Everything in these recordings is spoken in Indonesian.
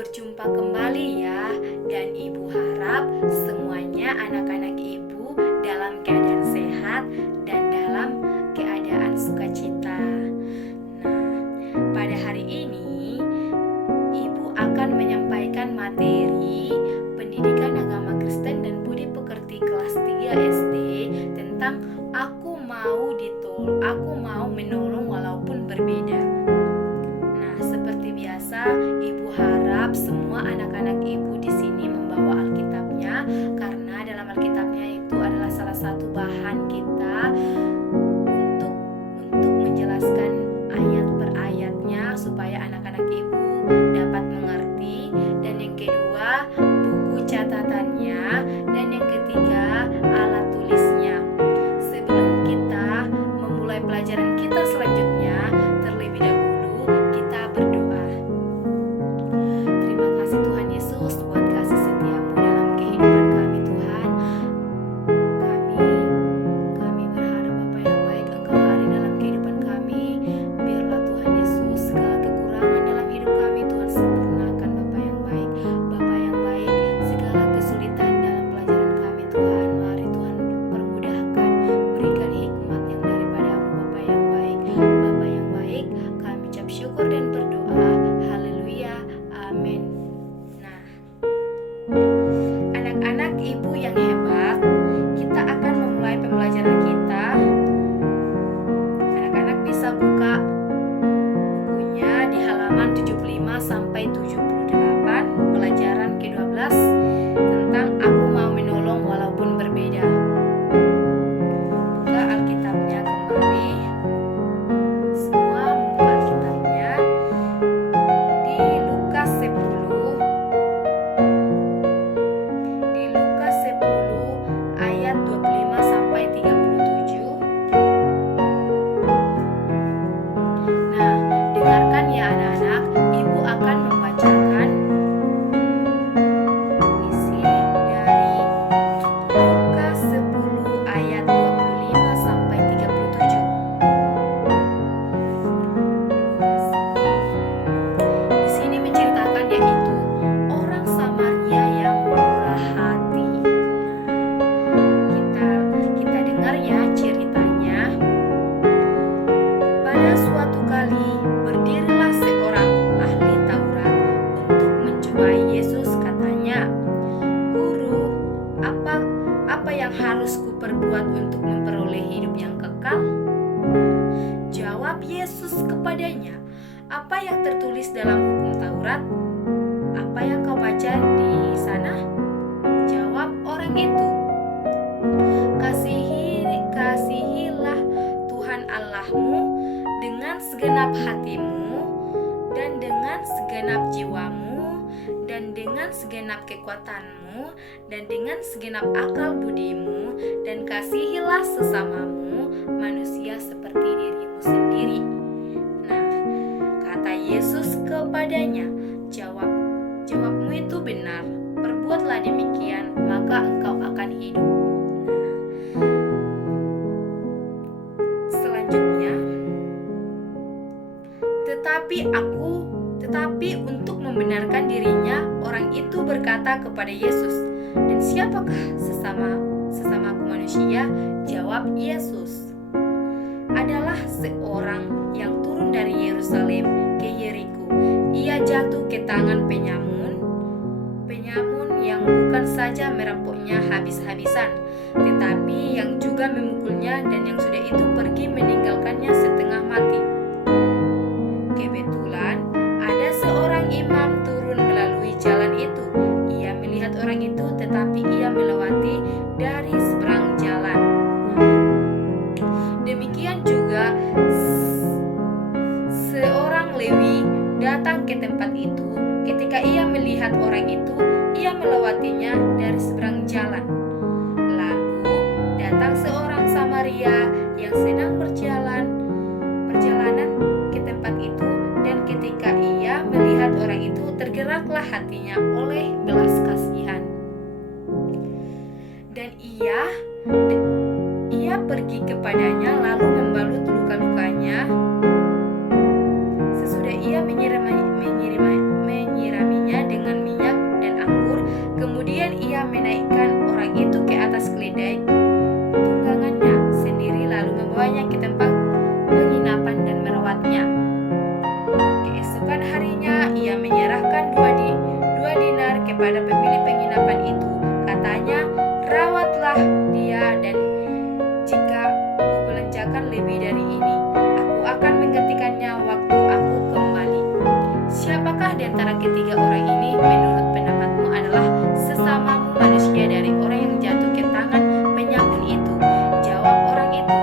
berjumpa kembali ya. Dan Ibu harap semuanya anak-anak Ibu dalam keadaan sehat dan dalam keadaan sukacita. Nah, pada hari ini Ibu akan menyampaikan materi pendidikan agama Kristen dan budi pekerti kelas 3 SD tentang aku mau menolong walaupun berbeda. Nah, seperti biasa, Ibu harap semua anak-anak Ibu di sini membawa Alkitabnya, karena dalam Alkitabnya itu adalah salah satu bahan kita untuk menjelaskan ayat per ayatnya supaya anak-anak Ibu dapat mengerti. Dan yang kedua, buku catatannya, dan yang ketiga, alat tulisnya. Sebelum kita memulai pelajaran kita selanjutnya, terlebih dahulu kita berdoa. Terima kasih Tuhan Yesus buat kasih setiamu dalam kehidupan kami Tuhan. Kami berharap Bapa yang baik Engkau hari dalam kehidupan kami. Biarlah Tuhan Yesus segala kekurangan dalam hidup kami Tuhan sempurnakan Bapa yang baik. Bapa yang baik, segala kesulitan dalam pelajaran kami Tuhan, mari Tuhan permudahkan, berikan hikmat yang daripadamu Bapa yang baik. Bapa yang baik, kami ucap syukur dan berdoa. Haleluya, amin. Nah, anak-anak Ibu yang hebat, kita akan memulai pembelajaran kita. Anak-anak bisa buka bukunya di halaman 75 sampai 78, pelajaran ke-12 tentang aku mau menolong walaupun berbeda. Buka Alkitabnya kembali. Semua membuka Alkitabnya di Lukas 10. Di Lukas 10 ayat 25 sampai 37. Nah, dengarkan ya anak-anak, Ibu akan membacakan isi dari Lukas 10 ayat 25 sampai 37. Di sini menceritakan yaitu orang Samaria yang murah hati. Kita dengar ya ceritanya. Pada suatu kali berdirilah seorang ahli Taurat untuk mencobai Yesus. Katanya, "Guru, apa yang harus kuperbuat untuk memperoleh hidup yang kekal?" Jawab Yesus kepadanya, "Apa yang tertulis dalam hukum Taurat? Apa yang kau baca di sana?" Jawab orang itu, "Kasihilah Tuhan Allahmu dengan segenap hatimu, dan dengan segenap jiwamu, dan dengan segenap kekuatanmu, dan dengan segenap akal budimu, dan kasihilah sesamamu manusia seperti dirimu sendiri." Nah, kata Yesus kepadanya, "Jawabmu itu benar. Perbuatlah demikian, maka engkau akan hidup." Selanjutnya, tetapi untuk membenarkan dirinya, orang itu berkata kepada Yesus, "Dan siapakah sesamaku manusia?" Jawab Yesus, "Adalah seorang yang turun dari Yerusalem ke Yeriko. Ia jatuh ke tangan penyamun yang bukan saja merampoknya habis-habisan, tetapi yang juga memukulnya, dan yang sudah itu pergi meninggalkannya setengah mati. Kebetulan ada seorang imam turun melalui jalan itu. Ia melihat orang itu, tetapi ia melewati dari seberang jalan. Demikian juga seorang Lewi datang ke tempat itu. Ketika ia melihat orang itu, ia melewatinya dari seberang jalan. Lalu datang seorang Samaria yang sedang perjalanan ke tempat itu, dan ketika ia melihat orang itu, tergeraklah hatinya oleh belas kasihan. Dan ia pergi kepadanya, lalu membalut luka-lukanya. Sesudah ia menyiraminya dengan minyak dan anggur. Kemudian ia menaikkan orang itu ke atas keledai tunggangannya sendiri, lalu membawanya ke tempat penginapan dan merawatnya. Keesokan harinya ia menyerahkan dua dinar kepada pemilik penginapan itu. Katanya, rawatlah dia, dan jika kubelanjakan lebih dari ini, aku akan menggantikannya waktu aku kembali. Siapakah di antara ketiga orang ini menurut pendapatmu adalah sesamamu manusia dari orang yang jatuh ke tangan penyamun itu? Jawab orang itu,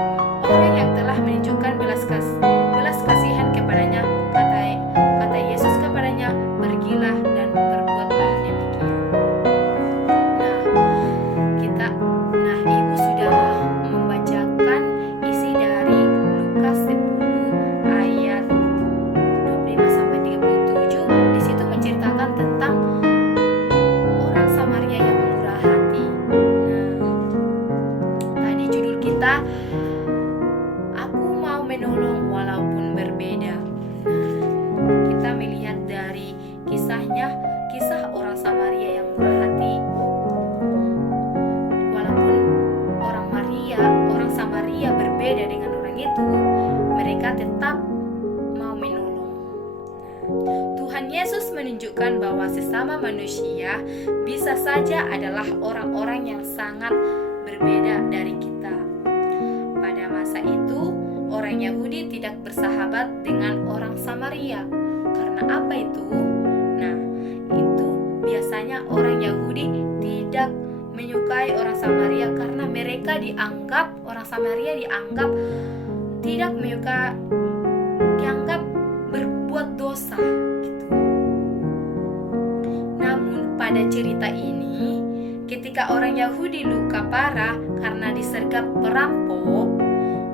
orang yang telah menunjukkan belas kasihan kepadanya. Kata Yesus kepadanya, pergilah dan perbuatlah demikian. Ibu sudah membacakan isi dari Lukas 10 ayat 25 sampai 37. Di situ menceritakan tentang orang Samaria yang murah hati. Tadi judul kita, aku mau menolong walaupun berbeda. Kita melihat dari kisah orang Samaria yang murah hati. Walaupun orang Samaria berbeda dengan orang itu, mereka tetap mau menolong. Tuhan Yesus menunjukkan bahwa sesama manusia bisa saja adalah orang-orang yang sangat berbeda dari kita. Pada masa itu, orang Yahudi tidak bersahabat dengan orang Samaria. Karena apa itu? Itu biasanya orang Yahudi tidak menyukai orang Samaria karena orang Samaria dianggap berbuat dosa gitu. Namun pada cerita ini, ketika orang Yahudi luka parah karena disergap perampok,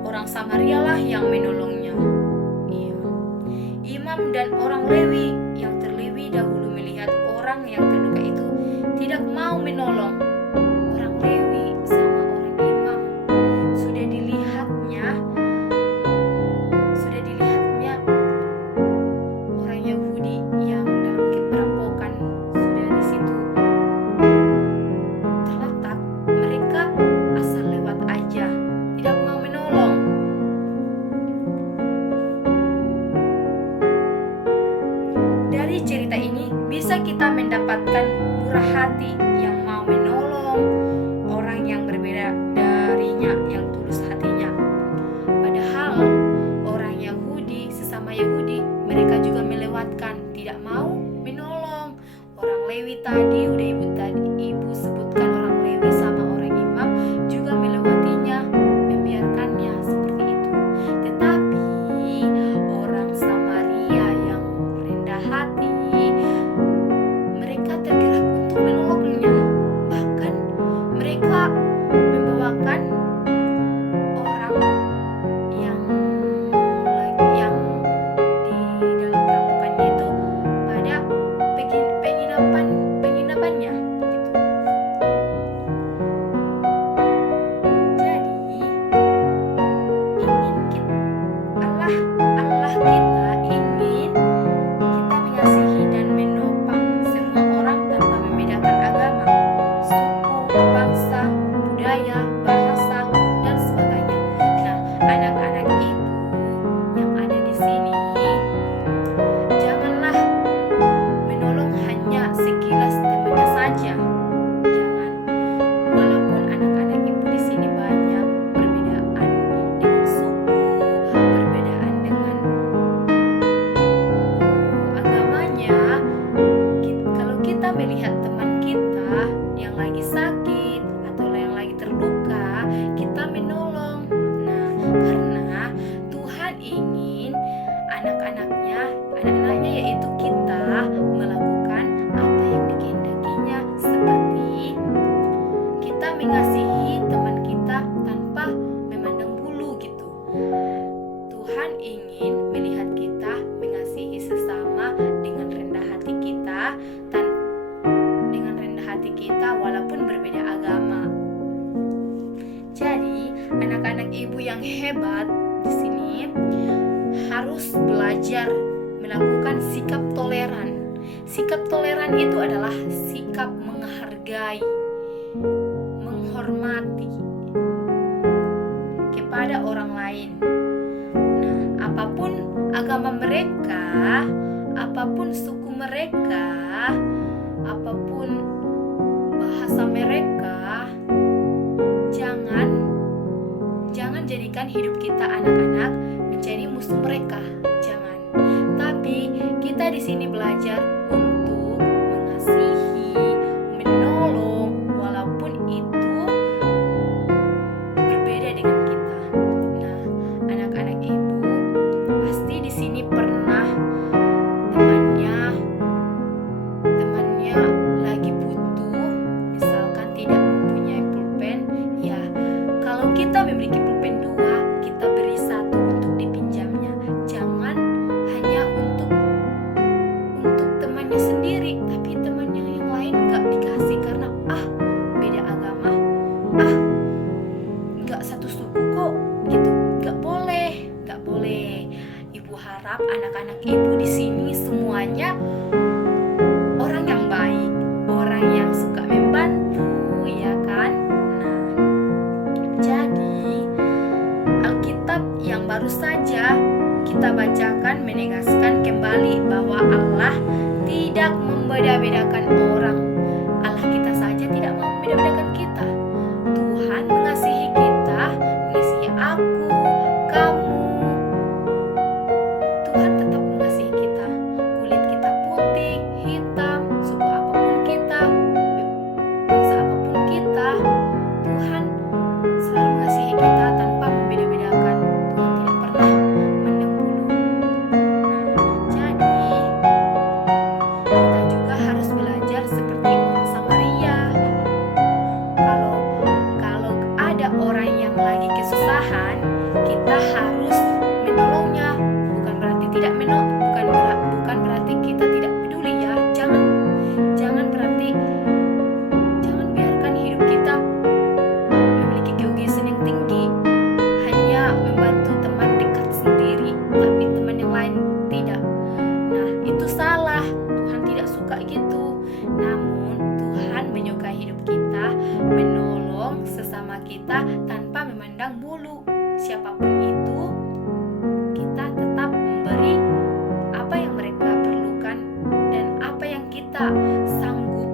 orang Samaria lah yang menolongnya. Imam dan orang Lewi yang terlebih dahulu melihat orang yang terluka itu tidak mau menolong. Orang Lewi sama orang imam sudah dilihatnya orang Yahudi yang dalam perampokan sudah di situ terletak. Mereka asal lewat aja, tidak mau menolong. Dari cerita ini bisa kita mendapatkan murah hati yang mau menolong orang yang berbeda darinya, yang tulus hatinya. Padahal orang Yahudi, sesama Yahudi, mereka juga melewatkan, tidak mau menolong. Orang Lewi tadi udah ibu sebutkan, orang Lewi sama orang imam juga melewatinya, membiarkannya seperti itu. Tetapi orang Samaria yang rendah hati, mereka tergerak untuk menolongnya. Bahkan mereka membawakan orang yang di dalam perampokannya itu pada penginapannya gitu. Jadi Allah kita ingin kita mengasihi dan menopang semua orang tanpa membedakan agama, suku, bangsa, budaya, bahasa, dan sebagainya. Anak-anak ibu yang ada di sini, janganlah menolong hanya sekilas temannya saja. Jangan. Walaupun anak-anak ibu di sini banyak perbedaan dengan suku, perbedaan dengan agamanya, kalau kita melihat teman kita yang lagi sakit atau yang lagi terluka, kita menolong. Karena Tuhan ingin anak-anaknya yaitu kita melakukan apa yang dikehendakinya, seperti kita mengasihi teman kita tanpa memandang bulu gitu. Tuhan ingin melihat kita mengasihi sesama dengan rendah hati kita walaupun berbeda agama. Jadi, anak-anak ibu yang hebat di sini harus belajar melakukan sikap toleran. Sikap toleran itu adalah sikap menghargai, menghormati kepada orang lain. Nah, apapun agama mereka, apapun suku mereka, apapun bahasa mereka, jangan jadikan hidup kita anak-anak menjadi musuh mereka. Jangan. Tapi kita di sini belajar untuk mengasihi, menolong, walaupun itu berbeda dengan kita. Nah, anak-anak ibu pasti di sini pernah temannya lagi butuh, misalkan tidak mempunyai pulpen. Ya, kalau kita memiliki pulpen 2, kita beri 1 untuk dipinjamnya. Jangan hanya untuk temannya sendiri, tapi temannya yang lain gak dikasih karena beda agama, gak satu suku kok, gitu. Gak boleh. Ibu harap anak-anak ibu di sini semuanya orang yang baik, orang yang suka membantu, ya kan? Nah, jadi Alkitab yang baru saja kita bacakan menegaskan kembali bahwa Allah tidak membeda-bedakan orang. Allah kita saja tidak mau membeda-bedakan kita. Tuhan mengasihi kita, mengasihi aku, kamu. Tuhan tetap mengasihi kita. Kulit kita putih, hitam, suku apapun kita, bangsa apapun kita, Tuhan selalu mengasihi kita tanpa membeda-bedakan. Tuhan tidak pernah memandang bulu. Jadi kita juga harus belajar seperti orang Samaria. Kalau ada orang yang lagi kesusahan, kita harus menolongnya. Bukan berarti kita tidak peduli, ya. Jangan biarkan hidup kita memiliki keegoisan yang tinggi, hanya membantu teman dekat sendiri, tapi teman yang lain tidak. Nah, itu salah. Tuhan tidak suka gitu. Namun Tuhan menyukai hidup kita menolong sesama kita tanpa memandang bulu. Siapapun itu, kita tetap memberi apa yang mereka perlukan dan apa yang kita sanggup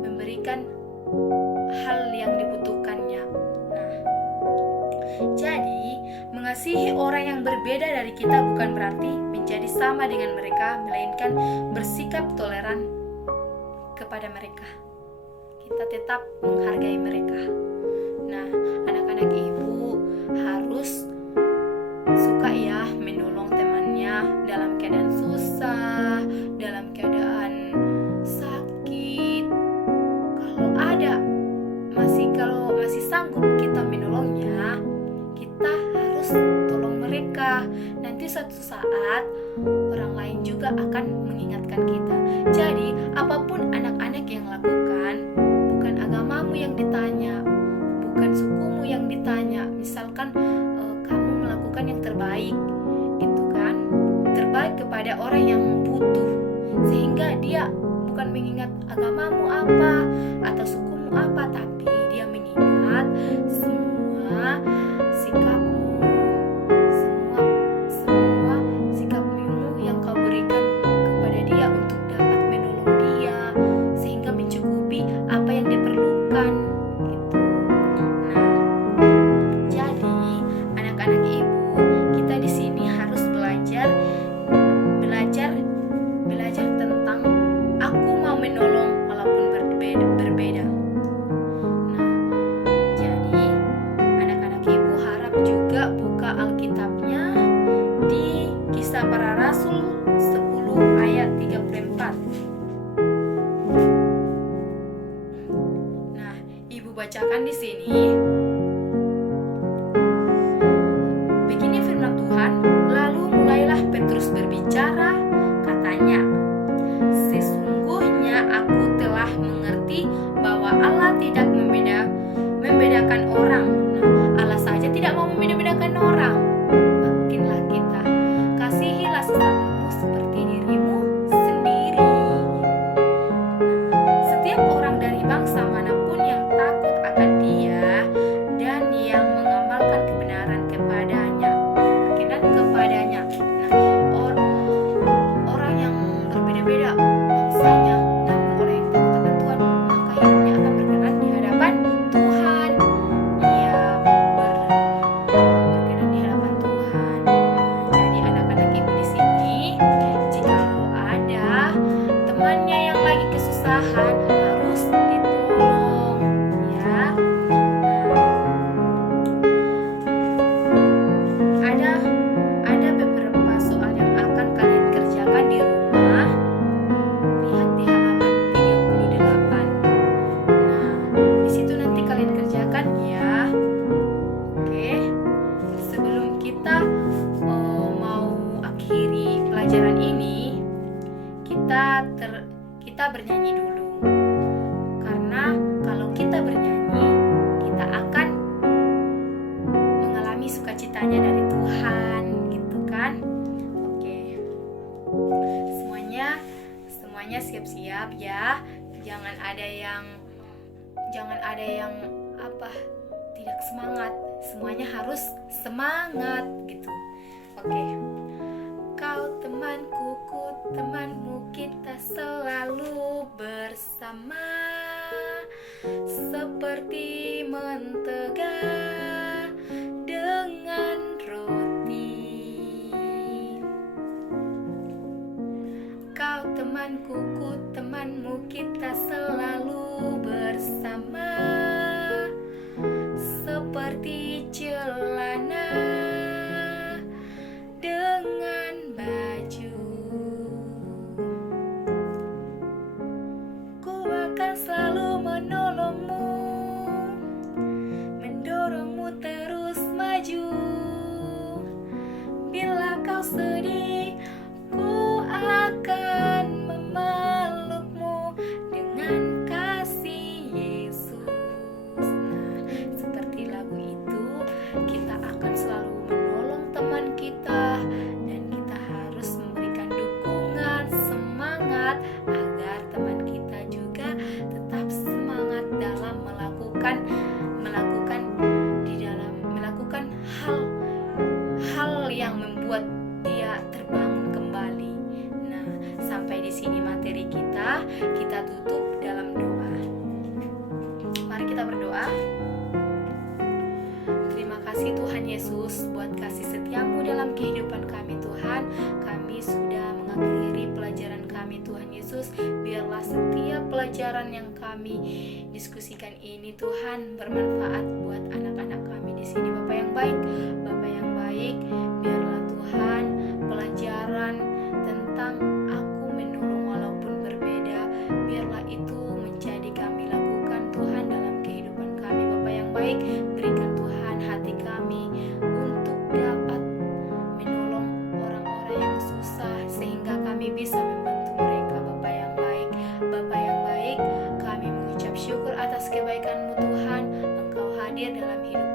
memberikan hal yang dibutuhkannya. Nah, jadi mengasihi orang yang berbeda dari kita bukan berarti menjadi sama dengan mereka, melainkan bersikap toleran kepada mereka. Kita tetap menghargai mereka. Nah, anak-anak ibu harus suka ya menolong temannya dalam keadaan susah, dalam keadaan sakit. Kalau masih sanggup kita menolongnya, kita harus tolong mereka. Nanti suatu saat orang lain juga akan mengingatkan kita. Jadi apapun anak-anak yang lakukan, bukan agamamu yang ditanya, bukan sukumu yang ditanya. Misalkan kamu melakukan yang terbaik, itu kan terbaik kepada orang yang butuh, sehingga dia bukan mengingat agamamu apa atau sukumu apa, tapi dia mengingat semua sikapmu, semua sikapmu yang kau berikan kepada dia untuk dapat menolong dia, sehingga mencukupi apa yang dia perlukan, gitu. Nah, jadi anak-anak ibu, kita di sini harus belajar tentang aku mau menolong walaupun berbeda. Nah, jadi anak-anak ibu harap juga buka Alkitabnya di Kisah Para Rasul 10 ayat 34. Nah, ibu bacakan di sini. Begini firman Tuhan, lalu mulailah Petrus berbicara, katanya, sesungguhnya aku telah mengerti bahwa Allah tidak membedakan orang. Nah, Allah saja tidak mau membeda-bedakan orang. Makinlah kita, kasihilah sesamamu seperti dirimu sendiri. berbeda bangsanya, namun orang yang takut akan Tuhan, maka hidupnya akan berkenan di hadapan Tuhan. Ia berkenan di hadapan Tuhan. Jadi anak-anak ibu di sini, jikalau ada temannya yang lagi kesusahan, harus ditolong, ya. Ada beberapa soal yang akan kalian kerjakan di rumah. Lihat di halaman 38. Nah, di situ nanti kalian kerjakan ya. Oke. Sebelum kita mau akhiri pelajaran ini, kita bernyanyi dulu. Karena kalau kita bernyanyi, kita akan mengalami sukacitanya dari Tuhan, gitu kan? Oke. Semuanya siap-siap ya. Jangan ada yang tidak semangat. Semuanya harus semangat gitu. Oke. Kau temanku, ku temanmu, kita selalu bersama, seperti mentega dengan roti. Kau temanku, ku temanmu, kita selalu bersama, seperti celana dengan baju. Ku akan selalu menolongmu, mendorongmu terus maju. Bila kau sedih, ku akan memelukmu dengan kasih Yesus. Nah, seperti lagu itu, kita akan selalu menolong teman kita, dan kita harus memberikan dukungan, semangat, agar teman kita juga tetap semangat dalam melakukan hal yang membuat dia terbangun kembali. Nah, sampai di sini materi kita tutup dalam doa. Mari kita berdoa. Terima kasih Tuhan Yesus buat kasih setiamu dalam kehidupan kami Tuhan. Kami sudah mengakhiri pelajaran kami Tuhan Yesus. Biarlah setiap pelajaran yang kami diskusikan ini Tuhan bermanfaat buat anak-anak kami di sini. Bapak yang baik, biarlah Tuhan pelajaran tentang aku menolong walaupun berbeda, biarlah itu menjadi kami lakukan Tuhan dalam kehidupan kami. Bapak yang baik, berikan Tuhan hati kami untuk dapat menolong orang-orang yang susah, sehingga kami bisa membantu mereka. Bapak yang baik, kami mengucap syukur atas kebaikan-Mu Tuhan. Engkau hadir dalam hidup